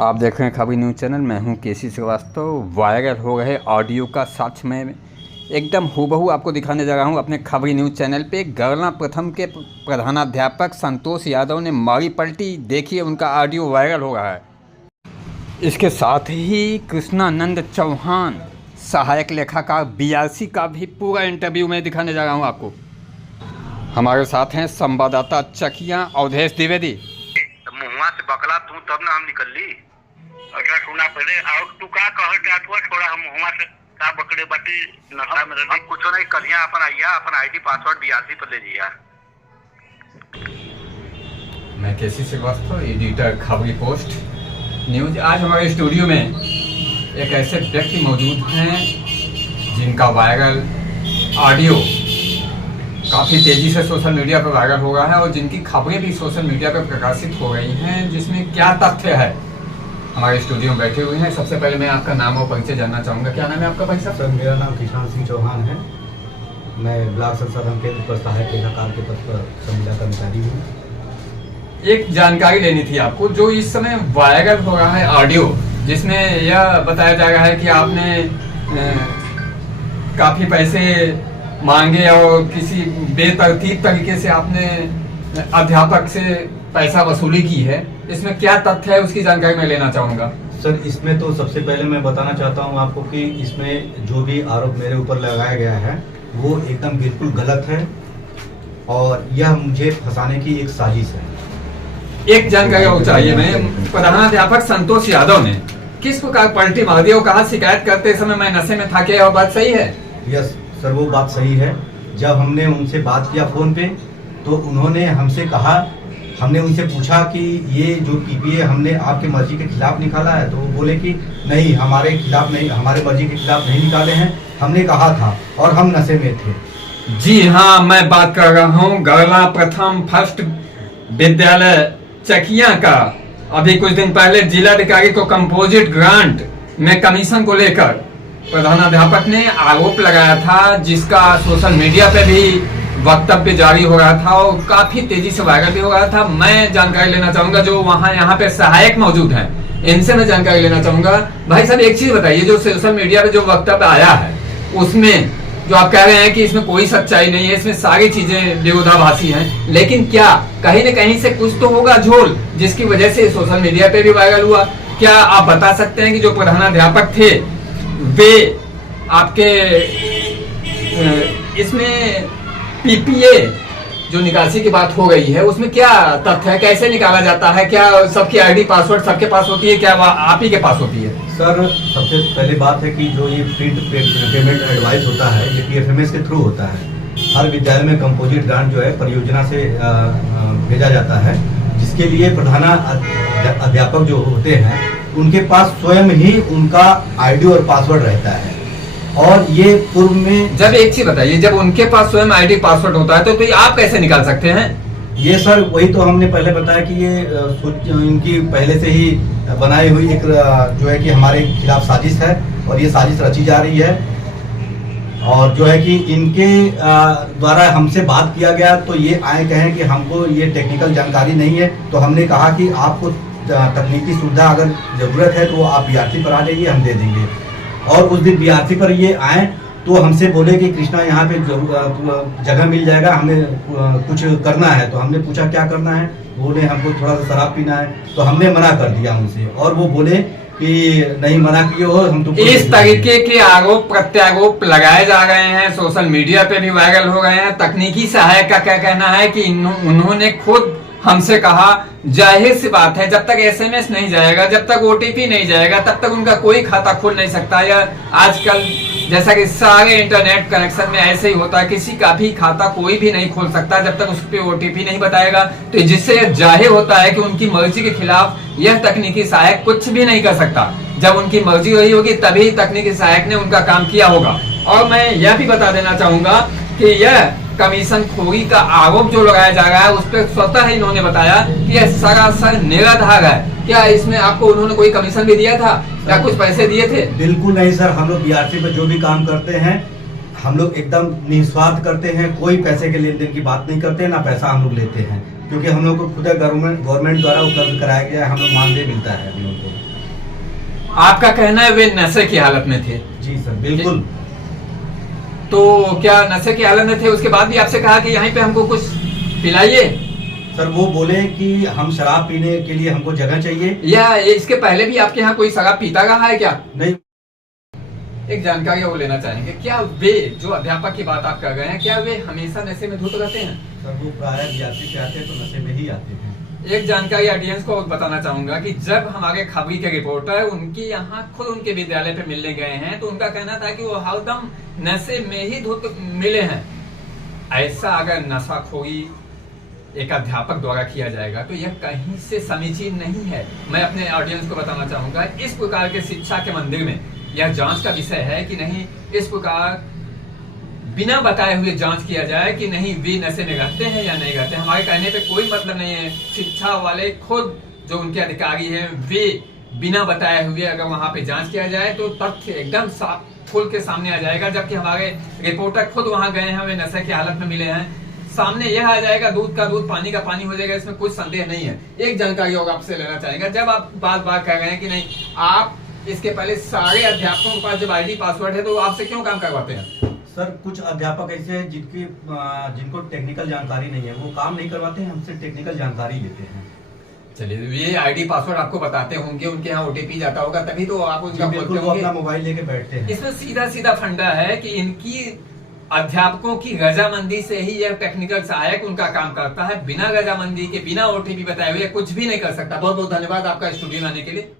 आप देख रहे हैं खबरी न्यूज़ चैनल। मैं हूं केसी श्रीवास्तव। वायरल हो रहे ऑडियो का सच में एकदम हूबहू आपको दिखाने जा रहा हूं अपने खबरी न्यूज़ चैनल पे। गरला प्रथम के प्रधानाध्यापक संतोष यादव ने मारी पलटी। देखिए, उनका ऑडियो वायरल हो रहा है। इसके साथ ही कृष्णानंद चौहान सहायक लेखाकार BRC का भी पूरा इंटरव्यू में दिखाने जा रहा हूँ आपको। हमारे साथ हैं संवाददाता चकिया अवधेश द्विवेदी। मुहवा से बकला तू तब ना हम निकल ली। अच्छा सुना पहले और तू का कह के आतुआ छोड़ा हम मुहवा से का बकड़े बाटी नशा में रह कुछ नहीं कलिया अपन आइया अपन आईडी पासवर्ड BRC पर ले लिया। मैं केसी श्रीवास्तव, एडिटर खबरी पोस्ट न्यूज। आज हमारे स्टूडियो में एक ऐसे व्यक्ति मौजूद हैं जिनका वायरल ऑडियो काफ़ी तेज़ी से सोशल मीडिया पर वायरल हो रहा है और जिनकी खबरें भी सोशल मीडिया पर प्रकाशित हो रही हैं, जिसमें क्या तथ्य है। हमारे स्टूडियो में बैठे हुए हैं। सबसे पहले मैं आपका नाम और परिचय जानना चाहूँगा। क्या नाम है आपका भाई साहब? सर, मेरा नाम किसान सिंह चौहान है। मैं ब्लॉक संसाधन केंद्र पर सहायक लेखाकार के पद पर संविदा कर्मचारी हूँ। एक जानकारी लेनी थी आपको, जो इस समय वायरल हो रहा है ऑडियो, जिसमें यह बताया जा रहा है कि आपने काफ़ी पैसे मांगे और किसी बेतरतीब तरीके से आपने अध्यापक से पैसा वसूली की है। इसमें क्या तथ्य है, उसकी जानकारी मैं लेना चाहूँगा। सर, इसमें तो सबसे पहले मैं बताना चाहता हूँ आपको कि इसमें जो भी आरोप मेरे ऊपर लगाया गया है वो एकदम बिल्कुल गलत है और यह मुझे फंसाने की एक साजिश है। एक जानकारी और चाहिए। मैं प्रधानाध्यापक संतोष यादव ने किस प्रकार पलटी मार दी और कहा शिकायत करते समय मैं नशे में था, क्या यह बात सही है? यस सर, वो बात सही है। जब हमने उनसे बात किया फोन पे तो उन्होंने हमसे कहा, हमने उनसे पूछा कि ये जो PPA हमने आपके मर्जी के खिलाफ निकाला है, तो वो बोले कि नहीं, हमारे खिलाफ नहीं, हमारे मर्जी के खिलाफ नहीं निकाले हैं, हमने कहा था और हम नशे में थे। जी हाँ, मैं बात कर रहा हूँ गरला प्रथम फर्स्ट विद्यालय चकिया का। अभी कुछ दिन पहले जिलाधिकारी को कंपोजिट ग्रांट में कमीशन को लेकर प्रधानाध्यापक ने आरोप लगाया था, जिसका सोशल मीडिया पे भी वक्तव्य जारी हो रहा था और काफी तेजी से वायरल भी हो रहा था। मैं जानकारी लेना चाहूंगा, जो वहां यहाँ पे सहायक मौजूद हैं, इनसे मैं जानकारी लेना चाहूंगा। भाई साहब, एक चीज बताइए, जो सोशल मीडिया पे जो वक्तव्य आया है उसमें जो आप कह रहे हैं कि इसमें कोई सच्चाई नहीं है, इसमें सारी चीजें विरोधाभासी हैं, लेकिन क्या कहीं न कहीं से कुछ तो होगा झोल, जिसकी वजह से सोशल मीडिया पे भी वायरल हुआ? क्या आप बता सकते हैं कि जो प्रधानाध्यापक थे वे आपके इसमें PPA जो निकासी की बात हो गई है उसमें क्या तथ्य है, कैसे निकाला जाता है? क्या सबकी ID पासवर्ड सबके पास होती है, क्या आप ही के पास होती है? सर, सबसे पहली बात है कि जो ये प्रिंट पेमेंट एडवाइस होता है ये PFMS के थ्रू होता है। हर विद्यालय में कंपोजिट ग्रांट जो है परियोजना से भेजा जाता है, जिसके लिए अध्यापक जो होते हैं उनके पास स्वयं ही उनका ID और पासवर्ड रहता है। और ये पूर्व में, जब एक चीज बताइए, जब उनके पास स्वयं ID पासवर्ड होता है तो ये आप कैसे निकाल सकते हैं? ये सर वही तो हमने पहले बताया कि ये इनकी पहले से ही बनाई हुई एक जो है कि हमारे खिलाफ साजिश है और ये साजिश रची जा रही है। और जो है कि इनके द्वारा हमसे बात किया गया तो ये आए कहें कि हमको ये टेक्निकल जानकारी नहीं है, तो हमने कहा कि आपको तकनीकी सुविधा अगर जरूरत है तो आप BRC पर आ जाइए, हम दे देंगे। और उस दिन BRC पर ये आए तो हमसे बोले कि कृष्णा यहाँ पे जगह मिल जाएगा, हमें कुछ करना है। तो हमने पूछा क्या करना है, बोले हमको थोड़ा सा शराब पीना है, तो हमने मना कर दिया उनसे। और वो बोले कि नहीं, मना किए हो, हम तुमको इस तरीके के आरोप प्रत्यारोप लगाए जा रहे हैं, सोशल मीडिया पे भी वायरल हो रहे हैं। तकनीकी सहायक का क्या कहना है कि उन्होंने खुद हमसे कहा, जाहिर सी बात है जब तक SMS नहीं जाएगा, जब तक OTP नहीं जाएगा, तब तक उनका कोई खाता खोल नहीं सकता। या आजकल जैसा कि सारे इंटरनेट कनेक्शन में ऐसे ही होता है, किसी का भी खाता कोई भी नहीं खोल सकता जब तक उस पर OTP नहीं बताएगा। तो जिससे जाहिर होता है कि उनकी मर्जी के खिलाफ यह तकनीकी सहायक कुछ भी नहीं कर सकता। जब उनकी मर्जी रही होगी तभी तकनीकी सहायक ने उनका काम किया होगा। और मैं यह भी बता देना चाहूंगा कि यह कमीशन खोरी का आरोप जो लगाया जा रहा है उस पर स्वतः इन्होंने बताया कि यह सरासर निराधार है। क्या इसमें आपको उन्होंने कोई कमीशन भी दिया था या कुछ पैसे दिए थे? बिल्कुल नहीं सर, हम लोग BRC पर जो भी काम करते हैं हम लोग एकदम निस्वार्थ करते हैं, कोई पैसे के लेन देन की बात नहीं करते, ना पैसा हम लोग लेते हैं, क्योंकि हम लोग को खुद गवर्नमेंट द्वारा उपलब्ध कराया गया है, हम लोग मानदेय मिलता है हम लोग को। आपका कहना है वे नशे की हालत में थे? जी सर, बिल्कुल। तो क्या नशे की हालत में थे, उसके बाद भी आपसे कहा कि यहीं पे हमको कुछ पिलाइए? सर वो बोले कि हम शराब पीने के लिए हमको जगह चाहिए। या इसके पहले भी आपके यहाँ कोई शराब पीता रहा है क्या? नहीं। एक जानकारी वो लेना चाहेंगे, क्या वे जो अध्यापक की बात आप कर रहे हैं, क्या वे हमेशा नशे में धुत रहते हैं? सर वो प्रायः विद्यार्थी से आते हैं तो नशे में ही आते हैं। एक जानकारी ऑडियंस को बताना चाहूंगा कि जब हमारे खबरी के रिपोर्टर उनके यहाँ खुद उनके विद्यालय पे मिलने गए हैं तो उनका कहना था कि वो हरदम नशे में ही धुत मिले हैं। ऐसा अगर नशाखोरी एक अध्यापक द्वारा किया जाएगा तो यह कहीं से समीचीन नहीं है। मैं अपने ऑडियंस को बताना चाहूंगा, इस प्रकार के शिक्षा के मंदिर में यह जांच का विषय है कि नहीं, इस प्रकार बिना बताए हुए जांच किया जाए कि नहीं वे नशे में रहते हैं या नहीं रहते। हमारे कहने पे कोई मतलब नहीं है, शिक्षा वाले खुद जो उनके अधिकारी हैं वे बिना बताए हुए अगर वहां पे जांच किया जाए तो तथ्य एकदम साफ खुल के सामने आ जाएगा। जबकि हमारे रिपोर्टर खुद वहां गए हैं, वे नशे की हालत में मिले हैं, सामने यह आ जाएगा, दूध का दूध पानी का पानी हो जाएगा, इसमें कुछ संदेह नहीं है। एक जानकारी और आपसे लेना चाहेंगे, जब आप बात कह रहे हैं कि नहीं आप इसके पहले सारे अध्यापकों के पास जब आईडी पासवर्ड है तो आपसे क्यों काम करवाते हैं? सर कुछ अध्यापक ऐसे हैं जिनको टेक्निकल जानकारी नहीं है, वो काम नहीं करवाते हैं, हमसे टेक्निकल जानकारी लेते हैं। चलिए, ये आईडी पासवर्ड आपको बताते होंगे, उनके यहाँ ओटीपी जाता होगा तभी तो आप उनका बिल्कुल वो अपना मोबाइल लेके बैठते हैं। इसमें सीधा सीधा फंडा है कि इनकी अध्यापकों की रजामंदी से ही यह टेक्निकल सहायक उनका काम करता है। बिना रजामंदी के, बिना ओटीपी बताए हुए कुछ भी नहीं कर सकता। बहुत बहुत धन्यवाद आपका स्टूडियो में आने के लिए।